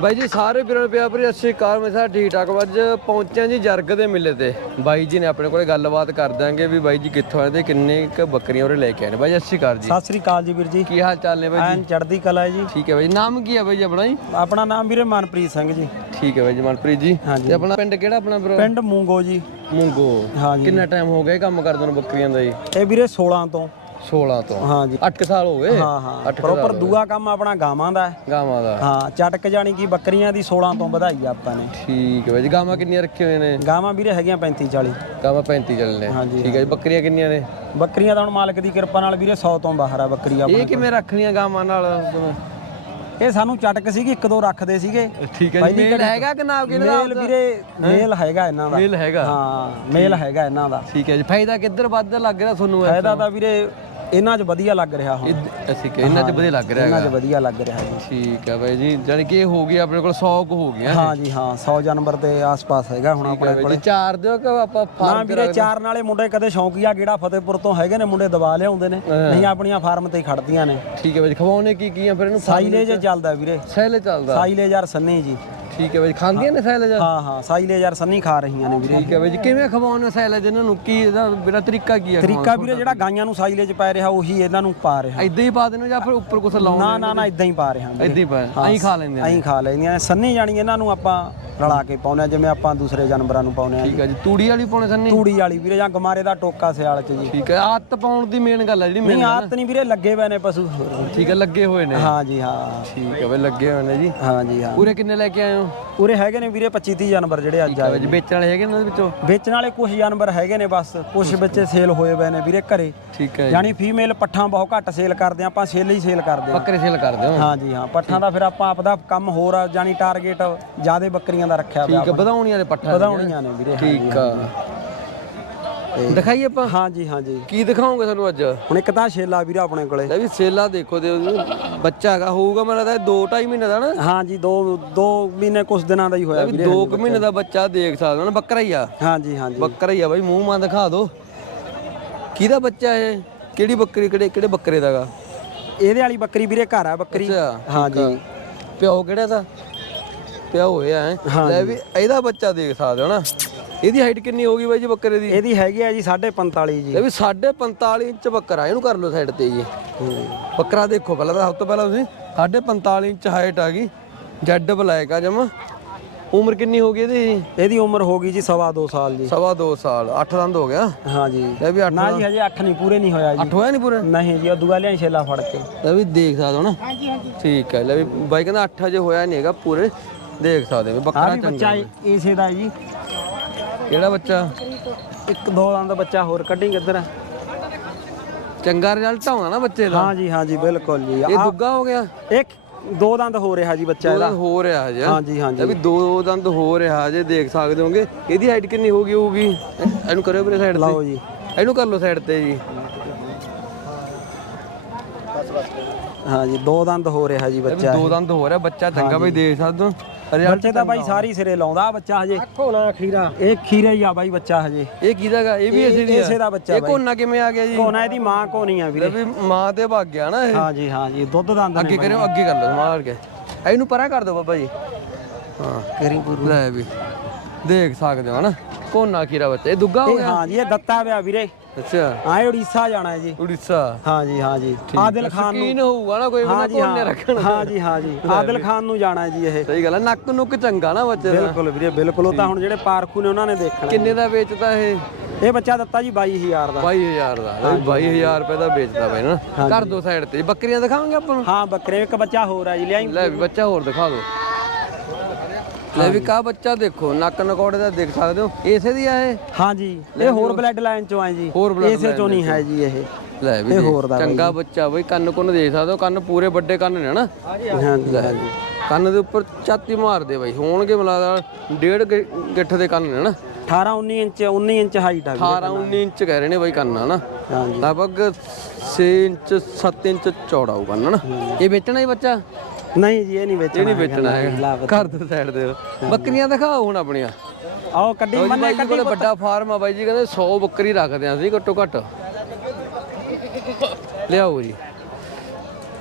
ਬਾਈ ਜੀ ਸਾਰੇ ਵੀਰਾਂ ਨੂੰ ਭਰੀ ਅੱਛੀ ਕਾਰ ਮੈਂ ਸਾਰਾ ਠੀਕ ਠਾਕ। ਅੱਜ ਪਹੁੰਚਿਆ ਜੀ ਜਰਗ ਦੇ ਮੇਲੇ ਤੇ। ਬਾਈ ਜੀ ਨੇ ਆਪਣੇ ਕੋਲੇ ਗੱਲਬਾਤ ਕਰ ਦਾਂਗੇ ਵੀ ਬਾਈ ਜੀ ਕਿੱਥੋਂ ਆਏ ਤੇ ਕਿੰਨੇ ਕ ਬੱਕਰੀਆਂ ਉਰੇ ਲੈ ਕੇ ਆਏ ਨੇ। ਬਾਈ ਅੱਛੀ ਕਾਰ ਜੀ। ਸਤਿ ਸ੍ਰੀ ਅਕਾਲ ਜੀ ਵੀਰ ਜੀ। ਕੀ ਹਾਲ ਚਾਲ ਨੇ ਬਾਈ ਜੀ? ਐਨ ਚੜ੍ਹਦੀ ਕਲਾ ਹੈ ਜੀ। ਠੀਕ ਹੈ ਬਾਈ ਜੀ। ਨਾਮ ਕੀ ਹੈ ਬਾਈ ਜੀ ਆਪਣਾ ਜੀ? ਆਪਣਾ ਨਾਮ ਵੀਰੇ ਮਨਪ੍ਰੀਤ ਸਿੰਘ ਜੀ। ਠੀਕ ਹੈ ਬਾਈ ਜੀ ਮਨਪ੍ਰੀਤ ਜੀ। ਹਾਂਜੀ। ਤੇ ਆਪਣਾ ਪਿੰਡ ਕਿਹੜਾ ਆਪਣਾ ਬ్రో ਪਿੰਡ ਮੂੰਗੋ ਜੀ। ਮੂੰਗੋ। ਹਾਂ ਜੀ ਕਿੰਨਾ ਟਾਈਮ ਹੋ ਗਿਆ ਇਹ ਕੰਮ ਕਰਦੇ ਨੂੰ ਬੱਕਰੀਆਂ ਦਾ ਜੀ? ਇਹ ਵੀਰੇ 16 ਤੋਂ। 16 ਤੋਂ। ਹਾਂ ਜੀ 8 ਸਾਲ ਹੋ ਗਏ? ਹਾਂ ਹਾਂ। ਪ੍ਰੋਪਰ ਦੂਆ ਕੰਮ ਆਪਣਾ ਗਾਵਾਂ ਦਾ ਹੈ। ਗਾਵਾਂ ਦਾ। ਹਾਂ ਚਟਕ ਜਾਣੀ ਕਿ ਬੱਕਰੀਆਂ ਦੀ 16 ਤੋਂ ਵਧਾਈ ਆਪਾਂ ਨੇ। ਠੀਕ ਹੈ ਬਾਈ ਜੀ ਗਾਵਾਂ ਕਿੰਨੀਆਂ ਰੱਖੀਆਂ ਹੋਈਆਂ ਨੇ? ਗਾਵਾਂ ਵੀਰੇ ਹੈਗੀਆਂ 35 40 ਗਾਵਾਂ 35 ਚੱਲਨੇ ਹਾਂਜੀ, ਠੀਕ ਹੈ ਜੀ ਬੱਕਰੀਆਂ ਕਿੰਨੀਆਂ ਨੇ? ਬੱਕਰੀਆਂ ਤਾਂ ਹੁਣ ਮਾਲਕ ਦੀ ਕਿਰਪਾ ਨਾਲ ਵੀਰੇ 100 ਤੋਂ ਬਾਹਰ ਆ ਬੱਕਰੀ ਇਹ ਆਪਣੀ ਕਿਵੇਂ ਰੱਖਣੀਆਂ ਗਾਵਾਂ ਨਾਲ? ਇਹ ਸਾਨੂੰ ਚਟਕ ਸੀਗੀ ਇੱਕ ਦੋ ਰੱਖਦੇ ਸੀਗੇ। ਠੀਕ ਹੈ ਜੀ ਮੇਲ ਹੈਗਾ ਕਿ ਨਾ ਕਿਹਦਾ ਮੇਲ ਵੀਰੇ ਮੇਲ ਹੈਗਾ ਇਹਨਾਂ ਦਾ। ਮੇਲ ਹੈਗਾ? ਹਾਂ ਮੇਲ ਹੈਗਾ ਇਹਨਾਂ ਦਾ। ਠੀਕ ਹੈ ਜੀ ਫਾਇਦਾ ਕਿੱਧਰ ਵੱਧ ਲੱਗ ਰਿਹਾ ਤੁਹਾਨੂੰ ਇਹ? ਫਾਇਦਾ ਤਾਂ ਵੀਰੇ ਇਹਨਾਂ 'ਚ ਵਧੀਆ ਲੱਗ ਰਿਹਾ ਹੁਣ। ਇਹ- ਅਸੀਂ ਕਿ ਇਹਨਾਂ 'ਚ ਵਧੀਆ ਲੱਗ ਰਿਹਾ ਇਹਨਾਂ 'ਚ ਹੈਗਾ। ਵਧੀਆ ਲੱਗ ਰਿਹਾ ਜੀ। ਠੀਕ ਹੈ ਬਾਈ ਜੀ ਜਾਨੀ ਕਿ ਇਹ ਹੋ ਗਈ ਆਪਣੇ ਕੋਲ 100 ਕੁ ਹੋ ਗਿਆ। ਹਾਂ ਜੀ ਹਾਂ 100 ਜਾਨਵਰ ਦੇ ਆਸ-ਪਾਸ ਹੈਗਾ ਹੁਣ ਆਪਣੇ ਬਾਈ ਜੀ ਚਾਰ ਦਿਓ ਕਿ ਆਪਾਂ ਨਾ ਫਾਰਮ ਵੀਰੇ ਚਾਰ ਨਾਲੇ ਮੁੰਡੇ ਕਦੇ ਸ਼ੌਂਕੀਆ ਗੇੜਾ ਫਤਿਹਪੁਰ ਤੋਂ ਹੈਗੇ ਨੇ ਮੁੰਡੇ ਦਬਾ ਲਿਆਉਂਦੇ ਨੇ। ਨਹੀਂ ਆਪਣੀਆਂ ਫਾਰਮ ਤੇ ਹੀ ਖੜਦੀਆਂ ਨੇ। ਠੀਕ ਹੈ ਬਾਈ ਜੀ ਖਵਾਉਣੇ ਕੀ ਕੀ ਆ ਫਿਰ ਇਹਨੂੰ? ਸਾਈਲੇਜ ਚੱਲਦਾ ਵੀਰੇ। ਸਹਿਲੇ ਚੱਲਦਾ। ਸਾਈਲੇਜ ਯਾਰ ਸੰਨੀ ਜੀ। ਠੀਕ ਹੈ ਬਾਈ ਖਾਂਦੀਆਂ ਨੇ ਸਹਿਲੇ ਜਾ? ਹਾਂ ਹਾਂ ਸਾਈਲੇਜ ਯਾਰ ਸੰਨੀ ਖਾ ਰਹੀਆਂ ਨੇ ਵੀਰੇ ਠੀਕ ਹੈ ਬਾਈ ਜੀ। ਕਿਵੇਂ ਖਵਾਉਣੇ ਸਹਿਲੇ ਇਹਨਾਂ ਨੂੰ? ਕੀ ਇਹਦਾ ਬਿਨਾ ਤਰੀਕਾ ਕੀ ਹੈ ਤਰੀਕਾ ਵੀਰੇ ਜਿਹੜਾ ਗਾਈਆਂ ਨੂੰ ਸਾਈਲੇਜ ਪੈ ਰਿਹਾ ਉਹੀ ਇਹਨਾਂ ਨੂੰ ਪਾ ਰਿਹਾ। ਇਦਾਂ ਹੀ ਪਾ ਦੇਣਾ ਜਾਂ ਫਿਰ ਉੱਪਰ ਕੁਝ ਲਾਉਣਾ ਨਾ ਨਾ ਨਾ ਇਦਾਂ ਹੀ ਪਾ ਰਿਹਾ ਇਦਾਂ ਹੀ ਪਾ ਐਂ ਖਾ ਲੈਂਦੇ ਐਂ ਖਾ ਲੈਂਦੀਆਂ ਸੰਨੀ ਜਾਣੀ ਇਹਨਾਂ ਨੂੰ ਆਪਾਂ ਰਲਾ ਕੇ ਪਾਉਂਦੇ ਆ ਜਿਵੇਂ ਆਪਾਂ ਦੂਸਰੇ ਜਾਨਵਰਾਂ ਨੂੰ ਪਾਉਂਦੇ ਆ ਠੀਕ ਹੈ ਜੀ। ਤੂੜੀ ਵਾਲੀ ਪਾਉਣੇ ਸੰਨੀ? ਤੂੜੀ ਵਾਲੀ ਵੀਰੇ ਜਾਂ ਗਮਾਰੇ ਦਾ ਟੋਕਾ ਸਿਆਲ ਚ ਜੀ। ਠੀਕ ਹੈ ਆਦਤ ਪਾਉਣ ਦੀ ਮੇਨ ਗੱਲ ਹੈ ਜਿਹੜੀ ਮੇਨ ਨਹੀਂ ਆਦਤ ਨਹੀਂ ਵੀਰੇ ਲੱਗੇ ਹੋਏ ਨੇ ਪਸ਼ੂ। ਠੀਕ ਹੈ ਲੱਗੇ ਹੋਏ ਨੇ। ਹਾਂ ਜੀ ਹਾਂ। ਠੀਕ ਹੈ ਬਈ ਲੱਗੇ ਹੋਏ ਨੇ ਜੀ। ਹਾਂ ਜੀ ਹਾਂ। ਪੂਰੇ ਕਿੰਨੇ ਲੈ ਕੇ ਆਏ ਹੋ? ਉਰੇ ਹੈਗੇ ਨੇ ਵੀਰੇ 25 30 ਜਾਨਵਰ ਜਿਹੜੇ ਅੱਜ ਆਏ ਜੀ ਵੇਚਣ ਵਾਲੇ ਹੈਗੇ ਨੇ ਉਹਦੇ ਵਿੱਚੋਂ? ਵੇਚਣ ਵਾਲੇ ਕੁਝ ਜਾਨਵਰ ਹੈਗੇ ਨੇ ਬਸ ਕੁਝ ਵਿੱਚ ਸੇਲ ਹੋਏ ਪਏ ਨੇ ਵੀਰੇ ਘਰੇ। ਠੀਕ ਹੈ ਯਾਨੀ ਫੀਮੇਲ ਪੱਠਾਂ ਬਹੁਤ ਘੱਟ ਸੇਲ ਕਰਦੇ ਆ ਆਪਾਂ ਸੇਲ ਹੀ ਸੇਲ ਕਰਦੇ ਆ। ਬੱਕਰੇ ਸੇਲ ਕਰਦੇ ਹੋ ਹਾਂ ਜੀ ਹਾਂ। ਪੱਠਾਂ ਦਾ ਫਿਰ ਆਪਾਂ ਆਪਦਾ ਕੰਮ ਹੋਰ ਆ, ਜਾਣੀ ਟਾਰਗੇਟ ਜਿਆਦੇ ਬੱਕਰੀਆਂ ਦਾ ਰੱਖਿਆ ਪਿਆ ਠੀਕ ਹੈ ਵਧਾਉਣੀਆਂ ਦੇ ਪੱਠਾ ਵਧਾਉਣੀਆਂ ਨੇ ਵੀਰੇ ਠੀਕ ਆ। ਦਿਖਾਈਏ ਆਪਾਂ? ਹਾਂ ਜੀ ਹਾਂ ਜੀ ਕੀ ਦਿਖਾਓਗੇ ਤੁਹਾਨੂੰ ਅੱਜ? ਹੁਣ ਇੱਕ ਤਾਂ ਛੇਲਾ ਵੀਰੇ ਆਪਣੇ ਕੋਲੇ। ਲੈ ਵੀ ਸੇਲਾ ਦੇਖੋ ਤੇ ਬੱਚਾ ਹੈਗਾ ਹੋਊਗਾ ਮੈਨੂੰ ਲੱਗਦਾ 2 2.5 ਮਹੀਨੇ ਦਾ ਨਾ। ਹਾਂ ਜੀ ਦੋ ਦੋ ਮਹੀਨੇ ਕੁਛ ਦਿਨਾਂ ਦਾ ਹੀ ਹੋਇਆ ਵੀਰੇ 2 ਮਹੀਨੇ ਦਾ ਬੱਚਾ ਦੇਖ ਸਕਦੇ ਹੋ ਨਾ ਬੱਕਰਾ ਹੀ ਆ। ਹਾਂ ਜੀ ਹਾਂ ਜੀ ਬੱਕਰਾ ਹੀ ਆ ਬਾਈ ਮੂੰਹ ਮਾਂ ਦਿਖਾ ਦਿਓ ਕਿਹਦਾ ਬੱਚਾ ਇਹ? ਕਿਹੜੀ ਬੱਕਰੀ ਕਿਹੜੇ ਕਿਹੜੇ ਬੱਕਰੇ ਦਾਗਾ ਇਹਦੇ ਵਾਲੀ ਬੱਕਰੀ ਵੀਰੇ ਘਰ ਆ ਬੱਕਰੀ। ਅੱਛਾ ਹਾਂ ਜੀ ਪਿਓ ਕਿਹੜਾ ਦਾ ਪਿਓ ਹੋਇਆ ਹੈ। ਲੈ ਵੀ ਇਹਦਾ ਬੱਚਾ ਦੇਖ ਸਕਦੇ ਹੋ ਨਾ। ਇਹਦੀ ਹਾਈਟ ਕਿੰਨੀ ਹੋਗੀ ਬਾਈ ਜੀ ਬੱਕਰੇ ਦੀ? ਇਹਦੀ ਹੈਗੀ ਆ ਜੀ 45.5 ਜੀ। ਲੈ ਵੀ 45 ਇੰਚ ਬੱਕਰਾ ਇਹਨੂੰ ਕਰ ਲਓ ਸਾਈਡ ਤੇ ਜੀ। ਬੱਕਰਾ ਦੇਖੋ ਪਹਿਲਾਂ ਤਾਂ ਸਭ ਤੋਂ ਪਹਿਲਾਂ ਤੁਸੀਂ 45 ਇੰਚ ਹਾਈਟ ਆ ਗਈ। ਜੈਡ ਬਲੈਕ ਆ ਜਮਾ। ਉਮਰ ਕਿੰਨੀ ਹੋ ਗਈ ਇਹਦੀ? ਇਹਦੀ ਉਮਰ ਹੋ ਗਈ ਜੀ ਸਵਾ ਦੋ ਸਾਲ ਜੀ। ਸਵਾ 2 ਸਾਲ 8 ਦੰਦ ਹੋ ਗਿਆ। ਹਾਂ ਜੀ। ਲੈ ਵੀ 8 ਨਾ ਜੀ ਹਜੇ 8 ਨਹੀਂ ਪੂਰੇ ਨਹੀਂ ਹੋਇਆ ਜੀ। 8 ਹੋਇਆ ਨਹੀਂ ਪੂਰਾ? ਨਹੀਂ ਜੀ ਉਹ ਦੁਆ ਲਿਆ ਛੇਲਾ ਫੜ ਕੇ। ਲੈ ਵੀ ਦੇਖ ਸਕਦੇ ਹੋ ਨਾ। ਹਾਂਜੀ ਹਾਂਜੀ। ਠੀਕ ਹੈ ਲੈ ਵੀ ਬਾਈ ਕਹਿੰਦਾ 8 ਹਜੇ ਹੋਇਆ ਨਹੀਂ ਹੈਗਾ ਪੂਰੇ। ਦੇਖ ਸਕਦੇ ਹੋ ਵੀ ਆ ਬੱਕਰਾ ਵੀ ਚੰਗਾ ਬੱਚਾ ਇਸੇ ਦਾ ਹੈ ਜੀ। ਕਿਹੜਾ ਬੱਚਾ? ਇੱਕ ਦੋ ਲਾਂ ਦਾ ਬੱਚਾ ਹੋਰ ਕੱਢੀ ਕਿੱਧਰ ਚੰਗਾ ਰਿਜ਼ਲਟ ਆਉਣਾ ਨਾ ਬੱਚੇ ਦਾ। ਹਾਂ ਜੀ ਹਾਂ ਜੀ ਬਿਲਕੁਲ ਜੀ। ਇਹ ਦੁੱਗਾ ਹੋ ਗਿਆ? ਇੱਕ ਦੋ ਦੰਦ ਹੋ ਰਿਹਾ ਜੀ ਬੱਚਾ ਦੋ ਇਹਦਾ ਦੰਦ ਹੋ ਰਿਹਾ ਹਜੇ। ਹਾਂ ਜੀ ਹਾਂ ਲੈ ਜੀ ਵੀ ਦੋ ਦੰਦ ਹੋ ਰਿਹਾ ਹਜੇ ਦੇਖ ਸਕਦੇ ਹੋਗੇ। ਇਹਦੀ ਹਾਈਟ ਕਿੰਨੀ ਹੋਗੀ ਹੋਊਗੀ? ਇਹ- ਇਹਨੂੰ ਕਰਿਓ ਵੀਰੇ ਸਾਈਡ ਤੇ। ਲਓ ਜੀ। ਇਹਨੂੰ ਕਰ ਲਓ ਸਾਈਡ ਤੇ ਜੀ। ਹਾਂ ਜੀ ਦੋ ਦੰਦ ਹੋ ਰਿਹਾ ਜੀ ਇਹ ਵੀ ਬੱਚਾ ਦੋ ਦੰਦ ਹੋ ਰਿਹਾ ਬੱਚਾ ਚੰਗਾ ਬਈ ਦੇਖ ਸਕਦੇ ਹੋ। ਬੱਚੇ ਤਾਂ ਬਾਈ ਸਾਰੀ ਸਿਰੇ ਲਾਉਂਦਾ ਬੱਚਾ ਹਜੇ। ਕੋਨਾ ਖੀਰਾ। ਇਹ ਖੀਰਾ ਹੀ ਆ ਬਾਈ ਬੱਚਾ ਹਜੇ। ਇਹ ਕਿਹਦਾਗਾ ਇਹ ਵੀ ਇਸੇ ਦੀ ਆ। ਇਸੇ ਦਾ ਬੱਚਾ ਇਹ ਬਾਈ। ਕੋਨਾ ਕਿਵੇਂ ਆ ਗਿਆ ਜੀ? ਕੋਨਾ ਇਹਦੀ ਮਾਂ ਕੋਨੀ ਆ ਵੀਰੇ। ਵੀ ਮਾਂ ਤੇ ਭੱਗ ਗਿਆ ਨਾ ਇਹ। ਹਾਂ ਜੀ ਹਾਂ ਜੀ ਦੁੱਧ ਦੰਦ ਨੇ ਅੱਗੇ ਕਰਿਓ ਅੱਗੇ ਕਰ ਲਓ ਮਾਰ ਕੇ ਇਹਨੂੰ ਪਰਾਂ ਕਰ ਦਿਓ ਬਾਬਾ ਜੀ। ਹਾਂ ਕਰੀ ਲੈ ਵੀ। ਦੇਖ ਸਕਦੇ ਹੋ ਨਾ ਕੋਨਾ ਕੀਰਾ ਬੱਚਾ ਇਹ ਦੁੱਗਾ ਹੋ ਇਹ ਗਿਆ? ਹਾਂ ਜੀ ਇਹ ਦਿੱਤਾ ਪਿਆ ਵੀਰੇ। ਅੱਛਾ। ਆਏ ਉੜੀਸਾ ਜਾਣਾ ਹੈ ਜੀ। ਉੜੀਸਾ? ਹਾਂ ਜੀ ਹਾਂ। ਜੀ ਆਦਿਲ ਖਾਨ ਨੂੰ ਸ਼ਕੀਨ ਹੋਊਗਾ ਨਾ ਕੋਈ ਹਾਂ ਬੰਦਾ ਜੀ ਕੋਨੇ ਹਾਂ ਰੱਖਣ ਹਾਂ ਜੀ ਹਾਂ ਜੀ ਆਦਿਲ ਖਾਨ ਨੂੰ ਜਾਣਾ ਹੈ ਜੀ ਇਹ। ਸਹੀ ਗੱਲ ਹੈ। ਨੱਕ ਨੁੱਕ ਚੰਗਾ ਨਾ ਬੱਚੇ ਦਾ। ਬਿਲਕੁਲ ਵੀਰੇ ਬਿਲਕੁਲ। ਉਹ ਤਾਂ ਹੁਣ ਜਿਹੜੇ ਪਾਰਖੂ ਨੇ ਉਹਨਾਂ ਨੇ ਦੇਖਣਾ ਕਿੰਨੇ ਦਾ ਵੇਚਦਾ ਇਹ? ਇਹ ਬੱਚਾ ਦਿੱਤਾ ਜੀ 22000 ਦਾ। 22000 ਦਾ। ਲੈ ਵੀ 22000 ਰੁਪਏ ਦਾ ਵੇਚਦਾ ਬਈ ਨਾ। ਕਰ ਦੋ ਸਾਈਡ ਤੇ। ਬੱਕਰੀਆਂ ਦਿਖਾਵਾਂਗੇ ਆਪਾਂ ਨੂੰ? ਹਾਂ ਬੱਕਰੇ ਇੱਕ ਬੱਚਾ ਹੋਰ ਆ ਜੀ ਲਿਆਈ। ਲੈ ਵੀ ਬੱਚਾ ਹੋਰ ਦਿਖਾ ਦਿਓ ਲੈ ਵੀ ਕਾ ਬੱਚਾ ਦੇਖੋ ਨੱਕ ਨਕੌੜੇ ਦਾ ਦੇਖ ਸਕਦੇ ਹੋ। ਇਸੇ ਦੀ ਆ ਇਹ? ਹਾਂ ਜੀ ਇਹ ਹੋਰ ਬਲੱਡ ਲਾਈਨ ਚੋਂ ਆਏ ਜੀ। ਹੋਰ blood ਇਸੇ ਚੋਂ ਨਹੀਂ ਹੈ ਜੀ ਇਹ। ਲੈ ਵੀ ਇਹ ਦੇਖ, ਹੋਰ ਦਾ ਚੰਗਾ ਬੱਚਾ ਬਈ ਕੰਨ ਕੁੰਨ ਦੇਖ ਸਕਦੇ ਹੋ ਕੰਨ ਪੂਰੇ ਵੱਡੇ ਕੰਨ ਨੇ ਨਾ ਹਾਂ ਜੀ ਹਾਂ ਜੀ ਕੰਨ ਦੇ ਉੱਪਰ ਛਾਤੀ ਮਾਰਦੇ ਬਈ ਹੋਣਗੇ ਮਿਲਾਦਾ ਡੇਢ ਗਿ- ਗਿੱਠ ਦੇ ਕੰਨ ਨੇ ਨਾ 18 19 ਇੰਚ 19 ਇੰਚ ਹਾਈਟ ਆ ਵੀਰੇ 18 19 ਇੰਚ ਕਹਿ ਰਹੇ ਨੇ ਬਈ ਕੰਨ ਹਨਾ? ਹਾਂ ਜੀ ਲਗਭਗ 6 ਇੰਚ 7 ਇੰਚ ਚੌੜਾ ਹੋਊ ਕੰਨ ਹਨਾ? ਇਹ ਵੇਚਣਾ ਹੀ ਬੱਚਾ? ਨਹੀਂ ਜੀ ਇਹ ਨਹੀਂ ਵੇਚਣਾ ਇਹ ਨਹੀਂ ਵੇਚਣਾ ਹੈਗਾ। ਘਰ ਦੇ ਸਾਈਡ ਦੇ। ਬੱਕਰੀਆਂ ਦਿਖਾਓ ਹੁਣ ਆਪਣੀਆਂ। ਆਓ ਕੱਢੀ ਮੰਨੇ ਜੀ ਕੋਲੇ ਵੱਡਾ ਫਾਰਮ ਆ ਬਾਈ ਜੀ ਕਹਿੰਦੇ 100 ਬੱਕਰੀ ਰੱਖਦੇ ਆ ਅਸੀਂ ਘੱਟੋ ਘੱਟ। ਲਿਆਓ ਜੀ।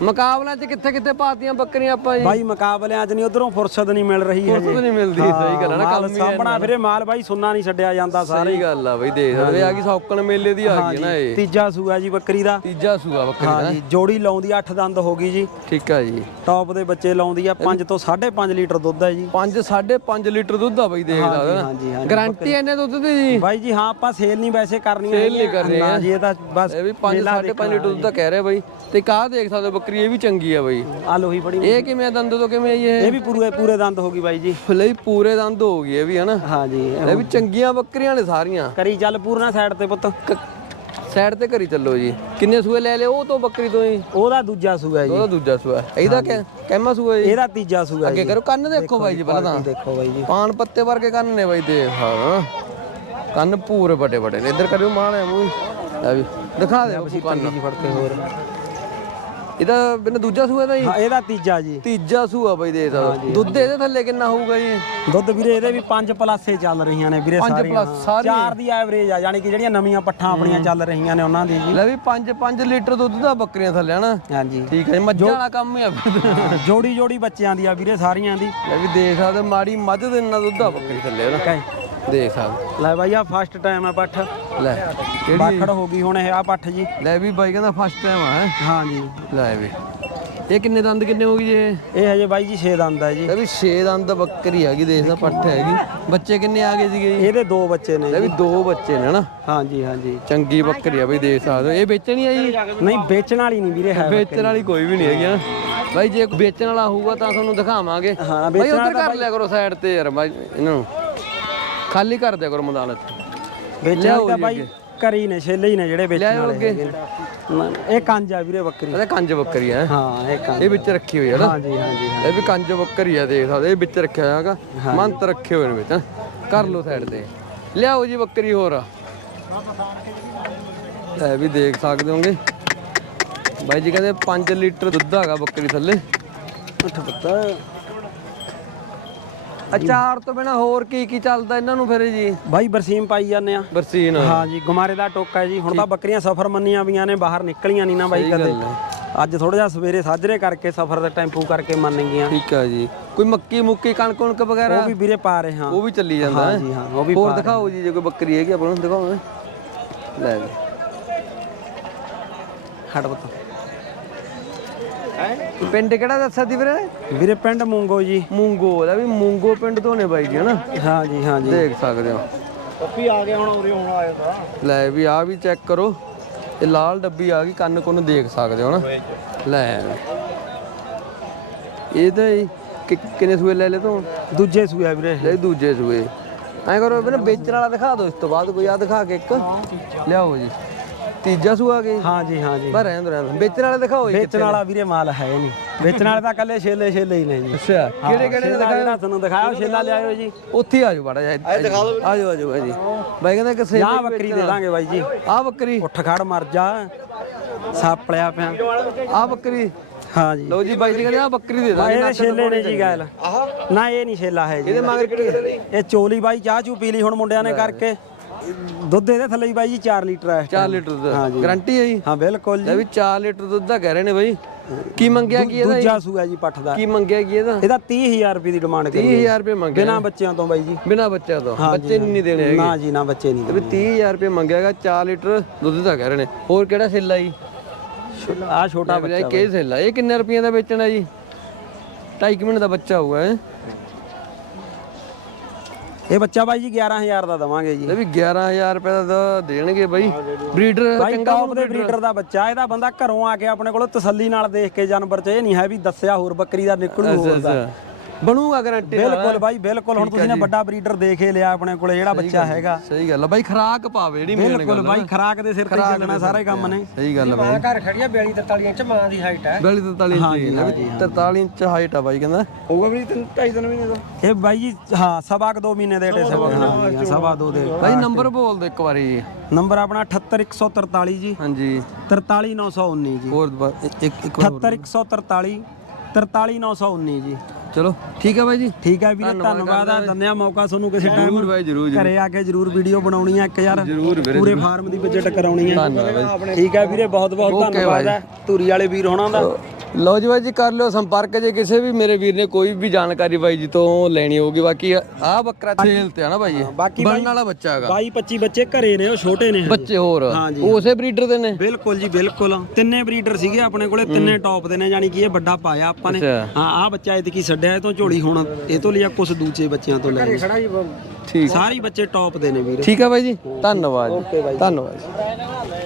ਮੁਕਾਬਲਿਆਂ 'ਚ ਕਿੱਥੇ ਕਿੱਥੇ ਪਾਤੀਆਂ ਬੱਕਰੀਆਂ ਆਪਾਂ ਜੀ? ਬਾਈ ਮੁਕਾਬਲਿਆਂ 'ਚ ਨਹੀਂ ਉਧਰੋਂ ਫੁਰਸਤ ਨਹੀਂ ਮਿਲ ਰਹੀ ਹੈ ਫੁਰਸਤ ਨਹੀਂ ਮਿਲਦੀ ਸਹੀ ਗੱਲ ਹੈ ਨਾ ਕੰਮ ਹੀ ਸਾਹਮਣਾ ਵੀਰੇ ਮਾਲ ਬਾਈ ਸੁੰਨਾ ਨਹੀਂ ਛੱਡਿਆ ਜਾਂਦਾ ਸਾਰੇ। ਸਹੀ ਗੱਲ ਆ ਬਈ ਦੇਖ ਸਕਦੇ ਆ ਕਿ ਸੌਕਣ ਮੇਲੇ ਦੀ ਆ ਗਈ ਨਾ ਇਹ। ਤੀਜਾ ਸੂਆ ਜੀ ਬੱਕਰੀ ਦਾ। ਤੀਜਾ ਸੂਆ ਬੱਕਰੀ ਦਾ। ਹਾਂਜੀ ਜੋੜੀ ਲਾਉਂਦੀ 8 ਦੰਦ ਹੋ ਗਈ ਜੀ। ਠੀਕ ਆ ਜੀ। ਟੌਪ ਦੇ ਬੱਚੇ ਲਾਉਂਦੀ ਆ 5 ਤੋਂ 5.5 ਲੀਟਰ ਦੁੱਧ ਹੈ ਜੀ। 5 5.5 ਲੀਟਰ ਦੁੱਧ ਆ ਬਈ ਦੇਖ ਸਕਦੇ ਹਾਂਜੀ ਗਾਰੰਟੀ ਇਹਨੇ ਦੁੱਧ ਦੀ ਜੀ। ਬਾਈ ਜੀ ਹਾਂ ਆਪਾਂ ਸੇਲ ਨਹੀਂ ਵੈਸੇ ਕਰਨੀ Sale ਨਹੀਂ ਕਰਨੀ ਹੈ। ਜੀ ਇਹ ਤਾਂ ਬਸ ਇਹ ਵੀ 5 5.5 ਲੀਟਰ ਦੁੱਧ ਕਹਿ ਰਿਹਾ ਬਈ। ਤੇ ਕਾਹ ਦੇਖ ਸਕਦੇ ਹੋ ਬੱਕਰੀ ਇਹ ਵੀ ਚੰਗੀ ਆ ਬਈ। ਆ ਲੋਹੀ ਫੜੀ। ਇਹ ਕਿਵੇਂ ਆ ਦੰਦ ਤੋਂ ਕਿਵੇਂ ਆ ਜੀ ਇਹ? ਇਹ ਵੀ ਪੂਰੇ ਪੂਰੇ ਦੰਦ ਹੋ ਗਈ ਬਾਈ ਜੀ। ਲਈ ਪੂਰੇ ਦੰਦ ਹੋ ਗਈ ਇਹ ਵੀ ਹਨਾ? ਹਾਂਜੀ ਇਹ ਵੀ ਚੰਗੀਆਂ ਬੱਕਰੀਆਂ ਨੇ ਸਾਰੀਆਂ। ਕਰੀ ਚੱਲ ਪੂਰਨਾ ਸਾਈਡ ਤੇ ਪੁੱਤ। ਸਾਈਡ ਤੇ ਕਰੀ ਚੱਲੋ ਜੀ। ਕਿੰਨੇ ਸੂਏ ਲੈ ਲਏ ਉਹ ਤੋਂ ਬੱਕਰੀ ਤੋਂ ਹੀ ਉਹਦਾ ਦੂਜਾ ਸੂਆ ਜੀ। ਉਹਦਾ ਦੂਜਾ ਸੂਆ। ਇਹਦਾ ਕਿ ਕਹਿਮਾ ਸੂਆ ਜੀ? ਇਹਦਾ ਤੀਜਾ ਸੂਆ ਅੱਗੇ ਜੀ। ਕਰੋ ਕੰਨ ਦੇਖੋ ਬਾਈ ਜੀ ਪਹਿਲਾਂ ਤਾਂ। ਦੇਖੋ ਬਾਈ ਜੀ। ਪਾਨ ਪੱਤੇ ਵਰਗੇ ਕੰਨ ਨੇ ਬਾਈ ਦੇਖ ਹਾਂ। ਕੰਨ ਪੂਰੇ ਵੱਡੇ ਵੱਡੇ ਨੇ। ਇੱਧਰ ਕਰਿਓ ਮਾਣ ਹੈ ਮੂੰਹ। ਲੈ ਵੀ ਦਿਖਾ ਦੇ ਬਾਪੂ ਕੰਨ। ਜੀ ਫੜ ਕੇ ਹੋਰ। ਇਹਦਾ ਬਿਨ ਦੂਜਾ ਸੂਆ ਦਾ ਜੀ? ਹਾਂ ਇਹਦਾ ਤੀਜਾ ਜੀ। ਤੀਜਾ ਸੂਆ ਬਾਈ ਦੇ ਸਕਦਾ ਦੁੱਧ ਇਹਦੇ ਥੱਲੇ ਕਿੰਨਾ ਹੋਊਗਾ ਜੀ? ਦੁੱਧ ਵੀਰੇ ਇਹਦੇ ਵੀ 5 ਪਲੱਸੇ ਚੱਲ ਰਹੀਆਂ ਨੇ ਵੀਰੇ ਪੰਜ ਸਾਰੀਆਂ। plus ਸਾਰੀਆਂ? ਚਾਰ ਦੀ ਐਵਰੇਜ ਆ ਯਾਨੀ ਕਿ ਜਿਹੜੀਆਂ ਨਵੀਆਂ ਪੱਠਾਂ ਆਪਣੀਆਂ ਚੱਲ ਰਹੀਆਂ ਨੇ ਉਹਨਾਂ ਦੀ ਜੀ। ਲੈ ਵੀ 5 5 ਲੀਟਰ ਦੁੱਧ ਦਾ ਬੱਕਰੀਆਂ ਥੱਲੇ ਹਨਾ? ਹਾਂਜੀ। ਠੀਕ ਹੈ ਜੀ ਮੱਝਾਂ ਵਾਲਾ ਕੰਮ ਹੀ ਆ। ਫਿਰ। ਜੋੜੀ ਜੋੜੀ ਬੱਚਿਆਂ ਦੀ ਆ ਵੀਰੇ ਸਾਰੀਆਂ ਦੀ। ਲੈ ਵੀ ਦੇਖ ਸਕਦੇ ਮਾੜੀ ਮੱਝ ਦੇ ਨਾਲ ਦੁੱਧ ਆ ਬੱਕਰੀ ਥੱਲੇ ਹਨਾ? ਕਹੇ ਦੇਖ ਸਕਦੇ ਲੈ ਬਾਈ ਆ ਫਸਟ ਟਾਈਮ ਆ ਪੱਠ। ਲੈ ਕਿਹੜੀ? ਬਾਖੜ ਹੋ ਗਈ ਹੁਣ ਇਹ ਆ ਪੱਠ ਜੀ। ਲੈ ਵੀ ਬਾਈ ਕਹਿੰਦਾ ਫਸਟ ਟਾਈਮ ਆ ਹੈਂ। ਹਾਂਜੀ ਲੈ ਵੀ। ਇਹ ਕਿੰਨੇ ਦੰਦ ਕਿੰਨੇ ਹੋ ਗਈ ਜੀ ਇਹ? ਹਜੇ ਬਾਈ ਜੀ 6 ਦੰਦ ਆ ਜੀ। ਲੈ ਵੀ 6 ਦੰਦ ਬੱਕਰੀ ਹੈਗੀ ਦੇਖਦਾ ਪੱਠ ਹੈਗੀ। ਬੱਚੇ ਕਿੰਨੇ ਆ ਗਏ ਸੀਗੇ ਜੀ? ਇਹਦੇ ਦੋ ਬੱਚੇ ਨੇ ਲੈ ਵੀ ਦੋ ਬੱਚੇ ਨੇ ਹਨਾ? ਹਾਂਜੀ ਹਾਂਜੀ ਚੰਗੀ ਬੱਕਰੀ ਆ ਬਈ ਦੇਖ ਸਕਦੇ ਹੋ। ਇਹ ਵੇਚਣੀ ਆ ਜੀ ਨਹੀਂ ਵੇਚਣ ਵਾਲੀ ਨਹੀਂ ਵੀਰੇ ਹੈ ਵੇਚਣ ਵਾਲੀ ਕੋਈ ਵੀ ਨਹੀਂ ਹੈਗੀ ਨਾ ਬਾਈ ਜੇ ਵੇਚਣ ਵਾਲਾ ਹੋਊਗਾ ਤਾਂ ਤੁਹਾਨੂੰ ਦਿਖਾਵਾਂਗੇ। ਹਾਂ, ਬਾਈ ਵੇਚਣ ਉਧਰ ਕਰ ਲਿਆ ਕਰੋ ਸਾਈਡ ਤੇ ਯਾਰ ਬਾਈ ਇਹਨਾਂ ਨੂੰ। ਖਾਲੀ ਕਰ ਦਿਆ ਕਰੋ ਮੈਦਾਨ ਇੱਥੇ ਵਾਲੀ ਤਾਂ ਬਾਈ ਕਰੀ ਨੇ ਛੇਲੇ ਹੀ ਨੇ ਜਿਹੜੇ ਵੇਚਣ ਲਿਆਓ ਵਾਲੇ ਅੱਗੇ। ਹੈਗੇ ਨੇ। ਨਾ, ਇਹ ਕੰਜ ਆ ਵੀਰੇ ਬੱਕਰੀ। ਇਹਦੇ ਕੰਜ ਬੱਕਰੀ ਆ। ਹਾਂ ਇਹ ਕੰਜ ਇਹ ਵਿੱਚ ਰੱਖੀ ਹੋਈ ਹੈ ਨਾ। ਹਾਂਜੀ ਹਾਂਜੀ ਇਹ ਵੀ ਕੰਜ ਬੱਕਰੀ ਆ ਦੇਖ ਸਕਦੇ ਇਹ ਵਿੱਚ ਰੱਖਿਆ ਹੋਇਆਗਾ ਮੰਤ ਰੱਖੇ ਹੋਏ ਨੇ ਵਿੱਚ। ਹੈਂ। ਕਰ ਲਓ ਸਾਈਡ ਤੇ। ਲਿਆਓ ਜੀ ਬੱਕਰੀ ਹੋਰ। ਇਹ ਵੀ ਦੇਖ ਸਕਦੇ ਹੋਗੇ। ਬਾਈ ਜੀ ਕਹਿੰਦੇ 5 ਲੀਟਰ ਦੁੱਧ ਹੈਗਾ ਬੱਕਰੀ ਥੱਲੇ। ਉੱਠ ਪੁੱਤ ਅਚਾਰ ਤੋਂ ਬਿਨਾ ਹੋਰ ਕੀ ਕੀ ਚੱਲਦਾ ਇਹਨਾਂ ਨੂੰ ਫਿਰ ਜੀ? ਬਾਈ ਬਰਸੀਮ ਪਾਈ ਜਾਂਦੇ ਆ। ਬਰਸੀਨ ਹਾਂ ਜੀ ਗੁਮਾਰੇ ਦਾ ਟੋਕਾ ਜੀ। ਹੁਣ ਤਾਂ ਬੱਕਰੀਆਂ ਸਫਰ ਮੰਨੀਆਂ ਵੀਆਂ ਨੇ ਬਾਹਰ ਨਿਕਲੀਆਂ ਨਹੀਂ ਨਾ ਬਾਈ ਕਦੇ। ਅੱਜ ਥੋੜਾ ਜਿਹਾ ਸਵੇਰੇ ਸਾਜਰੇ ਕਰਕੇ ਸਫਰ ਦਾ ਟੈਂਪੂ ਕਰਕੇ ਮੰਨ ਗਈਆਂ। ਠੀਕ ਆ ਜੀ। ਕੋਈ ਮੱਕੀ ਮੁੱਕੀ ਕਣਕ ਕਣਕ ਵਗੈਰਾ? ਉਹ ਵੀ ਵੀਰੇ ਪਾ ਰਹੇ ਹਾਂ। ਉਹ ਵੀ ਚੱਲੀ ਜਾਂਦਾ ਹਾਂ ਜੀ ਹਾਂ ਉਹ ਵੀ ਹੋਰ ਦਿਖਾਓ ਜੀ ਜੇ ਕੋਈ ਬੱਕਰੀ ਹੈਗੀ ਆਪਾਂ ਨੂੰ ਦਿਖਾਓ। ਲੈ ਹਟ ਪਿੰਡ ਕਿਹੜਾ ਦੱਸਿਆ ਦੀ ਵੀਰੇ? ਵੀਰੇ ਪਿੰਡ ਮੂੰਗੋ ਜੀ। ਮੂੰਗੋ ਦਾ ਵੀ ਮੂੰਗੋ ਪਿੰਡ ਤੋਂ ਨੇ ਬਾਈ ਜੀ ਹਨਾ? ਹਾਂ ਜੀ ਹਾਂ ਜੀ ਦੇਖ ਸਕਦੇ ਹੋ। ਪੱਪੀ ਆ ਗਿਆ ਹੁਣ ਉਰੇ ਹੁਣ ਆਇਆ ਤਾਂ। ਲੈ ਵੀ ਆ ਵੀ ਚੈੱਕ ਕਰੋ। ਇਹ ਲਾਲ ਡੱਬੀ ਆ ਗਈ ਕੰਨ ਕੁੰਨ ਦੇਖ ਸਕਦੇ ਹੋ ਨਾ ਲੈ। ਇਹ ਤਾਂ ਕਿੰਨੇ ਸੂਏ ਲੈ ਲੈ ਤੂੰ? ਦੂਜੇ ਸੂਆ ਵੀਰੇ। ਲੈ ਦੂਜੇ ਸੂਏ। ਐਂ ਕਰੋ ਮੈਨੂੰ ਵੇਚਣ ਵਾਲਾ ਦਿਖਾ ਦਿਓ ਇਸ ਤੋਂ ਬਾਅਦ ਕੋਈ ਆ ਦਿਖਾ ਕੇ ਇੱਕ। ਲਿਆਓ ਜੀ। ਤੀਜਾ ਸੂਆ ਗਈ ਹਾਂ ਜੀ ਹਾਂ ਜੀ। ਪਰ ਰਹਿਣ ਦੋ ਰਹਿਣ ਦਿਓ। ਵੇਚਣ ਵਾਲੇ ਦਿਖਾਓ ਜੀ ਵੇਚਣ ਵਾਲਾ ਵੀਰੇ ਮਾਲ ਹੈ ਨਹੀਂ। ਵੇਚਣ ਵਾਲੇ ਤਾਂ ਕੱਲੇ ਛੇਲੇ ਛੇਲੇ ਹੀ ਨੇ ਜੀ। ਅੱਛਾ ਕਿਹੜੇ ਕਿਹੜੇ ਛੇਲਾ ਜਿਹੜਾ ਤੁਹਾਨੂੰ ਦਿਖਾਇਆ ਛੇਲਾ ਲਿਆਇਓ ਜੀ। ਉੱਥੇ ਆ ਜਾਓ ਬੜਾ ਜਾ ਆ ਜਾਓ ਆ ਜਾਓ ਜੀ ਬਾਈ ਕਹਿੰਦਾ ਕਿਸੇ ਜਾਂ ਬੱਕਰੀ ਦੇ ਦਾਂਗੇ ਬਾਈ ਜੀ। ਆ ਬੱਕਰੀ। ਉੱਠ ਖੜ ਮਰ ਜਾ। ਸਾਪੜਿਆ ਪਿਆ। ਆ ਬੱਕਰੀ। ਹਾਂ ਜੀ। ਲਓ ਜੀ ਬਾਈ ਜੀ ਕਹਿੰਦੇ ਆ ਬੱਕਰੀ ਦੇ ਆ ਦਾਂਗੇ ਇਹ ਛੇਲੇ ਨੇ ਜੀ ਗਾਇਲ। ਨਾ ਇਹ ਨਹੀਂ ਛੇਲਾ ਹੈ ਜੀ। ਇਹਦੇ ਮਗਰ ਕਿਹੜੀ ਇਹ ਚੋਲੀ ਬਾਈ ਚਾਹ ਚੂ ਪੀ ਲਈ ਹੁਣ ਮੁੰਡਿਆਂ ਨੇ ਕਰਕੇ। ਦੁੱਧ ਇਹਦੇ ਥੱਲੇ ਹੀ ਬਾਈ ਜੀ 4 ਲੀਟਰ ਹੈ 4 ਲੀਟਰ ਦਾ ਗਾਰੰਟੀ ਹੈ ਜੀ? ਹਾਂ ਬਿਲਕੁਲ ਜੀ ਵੀ 4 ਲੀਟਰ ਦੁੱਧ ਦਾ ਕਹਿ ਰਹੇ ਨੇ ਬਾਈ। ਕੀ ਮੰਗਿਆ ਕੀ ਇਹਦਾ? ਦੂਜਾ ਸੂਆ ਜੀ ਪੱਠ ਦਾ। ਕੀ ਮੰਗਿਆ ਕੀ ਇਹਦਾ? ਇਹਦਾ 30000 ਰੁਪਏ ਦੀ ਡਿਮਾਂਡ ਕਰੀ 30000 ਰੁਪਏ ਮੰਗਿਆ। ਬਿਨਾਂ ਬੱਚਿਆਂ ਤੋਂ ਬਾਈ ਜੀ। ਬਿਨਾ ਬੱਚਿਆਂ ਤੋਂ। ਬੱਚੇ ਨਹੀਂ ਦੇਣੇ ਹੈਗੇ। ਨਾ ਜੀ ਨਾ ਬੱਚੇ ਨਹੀਂ ਤੇ ਵੀ 30000 ਰੁਪਏ ਮੰਗਿਆਗਾ 4 ਲੀਟਰ ਦੁੱਧ ਦਾ ਕਹਿ ਰਹੇ ਨੇ। ਹੋਰ ਕਿਹੜਾ ਸੇਲਾ ਜੀ? ਆ ਛੋਟਾ ਇਹ ਕਿਹ ਸੇਲਾ? ਇਹ ਕਿੰਨੇ ਰੁਪਈਆਂ ਦਾ ਵੇਚਣਾ ਜੀ? 2.5 ਮਹੀਨੇ ਦਾ ਬੱਚਾ ਹੋਊਗਾ ਇਹ ਇਹ ਬੱਚਾ ਬਾਈ ਜੀ 11000 ਦਾ ਦਵਾਂਗੇ ਜੀ। ਇਹ ਵੀ 11000 ਰੁਪਏ ਦਾ ਦੇਣਗੇ ਬਾਈ। ਬਰੀਡਰ ਬਾਈ ਟੌਪ ਦੇ ਬਰੀਡਰ। ਦਾ ਬੱਚਾ ਇਹਦਾ ਬੰਦਾ ਘਰੋਂ ਆ ਕੇ ਆਪਣੇ ਕੋਲ ਤਸੱਲੀ ਨਾਲ ਦੇਖ ਕੇ ਜਾਨਵਰ ਚ ਇਹ ਨਹੀਂ ਹੈ ਵੀ ਦੱਸਿਆ ਹੋਰ ਬੱਕਰੀ ਦਾ ਨਿਕਲੂ ਹੋਰ ਦਾ। ਬਣੂਗਾ ਗਾਰੰਟੀ ਬਿਲਕੁਲ ਬਾਈ ਬਿਲਕੁਲ। ਹੁਣ ਤੁਸੀਂ ਨੇ ਵੱਡਾ ਬਰੀਡਰ ਦੇਖ ਹੀ ਲਿਆ ਆਪਣੇ ਕੋਲੇ ਜਿਹੜਾ ਬੱਚਾ ਹੈਗਾ। ਸਹੀ ਗੱਲ ਆ ਬਾਈ ਖਰਾਕ ਪਾਵੇ ਜਿਹੜੀ ਮੇਨ ਬਿਲਕੁਲ ਬਾਈ ਖਰਾਕ ਦੇ ਸਿਰ ਤੇ ਚੱਲਣਾ ਸਾਰੇ ਕੰਮ ਨੇ। ਸਹੀ ਗੱਲ ਆ ਬਾਈ। ਘਰ ਖੜੀਆ 42 43 ਇੰਚ ਮਾਂ ਦੀ ਹਾਈਟ ਹੈ। ਬੈਲੀ 43 ਇੰਚ ਹੀ ਹੈ ਵੀ 43 ਇੰਚ ਹਾਈਟ ਆ ਬਾਈ ਕਹਿੰਦਾ। ਹੋਊਗਾ ਵੀ 2.5 ਮਹੀਨੇ ਦਾ। ਇਹ ਬਾਈ ਜੀ ਹਾਂ ਸਵਾ ਕੁ 2 ਮਹੀਨੇ ਦੇ ਏਟੇ ਸਵਾ ਹਾਂ ਸਵਾ 2 ਦੇ। ਬਾਈ ਨੰਬਰ ਬੋਲ ਦੇ ਇੱਕ ਵਾਰੀ। ਜੀ ਨੰਬਰ ਆਪਣਾ 78143 ਜੀ। ਹਾਂਜੀ। 43919 ਜੀ। ਹੋਰ ਇੱਕ ਇੱਕ ਇੱਕ ਵਾਰ 78143 43919 ਜੀ। ਚਲੋ ਠੀਕ ਹੈ ਬਾਈ ਜੀ। ਠੀਕ ਹੈ ਵੀਰੇ ਧੰਨਵਾਦ ਆ ਦੰਨਿਆ ਮੌਕਾ ਤੁਹਾਨੂੰ ਕਿਸੇ ਜ਼ਰੂਰ ਟਾਈਮ ਬਾਈ ਜ਼ਰੂਰ ਘਰੇ ਆ ਕੇ ਜਰੂਰ ਵੀਡੀਓ ਬਣਾਉਣੀ ਆ ਇੱਕ ਯਾਰ। ਜ਼ਰੂਰ ਪੂਰੇ ਫਾਰਮ ਦੀ ਵਿਜ਼ਿਟ ਕਰਾਉਣੀ ਆ। ਧੰਨਵਾਦ ਬਾਈ। ਠੀਕ ਹੈ ਵੀਰੇ ਬਹੁਤ ਬਹੁਤ ਧੰਨਵਾਦ ਹੈ ਧੂਰੀ ਵਾਲੇ ਵੀਰ ਹੋਣਾ ਦਾ। ਲਓ ਜੀ ਬਾਈ ਜੀ ਕਰ ਲਿਓ ਸੰਪਰਕ ਜੇ ਕਿਸੇ ਵੀ ਮੇਰੇ ਵੀਰ ਨੇ ਕੋਈ ਵੀ ਜਾਣਕਾਰੀ ਬਾਈ ਜੀ ਤੋਂ ਲੈਣੀ ਹੋਊਗੀ। ਬਾਕੀ ਆਹ ਬੱਕਰਾ ਸੇਲ ਤੇ ਆ ਨਾ ਬਾਈ ਬਾਕੀ ਬਣਨ ਵਾਲਾ ਬੱਚਾ ਹੈਗਾ। 22 25 ਬੱਚੇ ਘਰੇ ਨੇ ਉਹ ਛੋਟੇ ਨੇ। ਬੱਚੇ ਹੋਰ। ਉਸੇ ਬਰੀਡਰ ਦੇ ਨੇ। ਬਿਲਕੁਲ ਜੀ ਬਿਲਕੁਲ। ਤਿੰਨੇ ਬਰੀਡਰ ਸੀਗੇ ਆਪਣੇ ਕੋਲੇ ਤਿੰਨੇ ਟੌਪ ਦੇ ਨੇ ਯਾਨੀ ਕਿ ਇਹ ਵੱਡਾ ਪਾਇਆ ਆਪਾਂ ਨੇ। ਹਾਂ ਆਹ ਬੱਚਾ ਇਤਕੀ ਛੱਡਿਆ ਇਹ ਤੋਂ ਝੋਲੀ ਹੁਣ ਇਹ ਤੋਂ ਲਿਆ ਕੁਝ ਦੂਜੇ ਬੱਚਿਆਂ ਤੋਂ ਲੈ ਲਈ। ਠੀਕ। ਸਾਰੇ ਬੱਚੇ ਟੌਪ ਦੇ ਨੇ ਵੀਰੇ। ਠੀਕ ਆ ਬਾਈ ਜੀ ਧੰਨਵਾਦ ਧੰਨਵਾਦ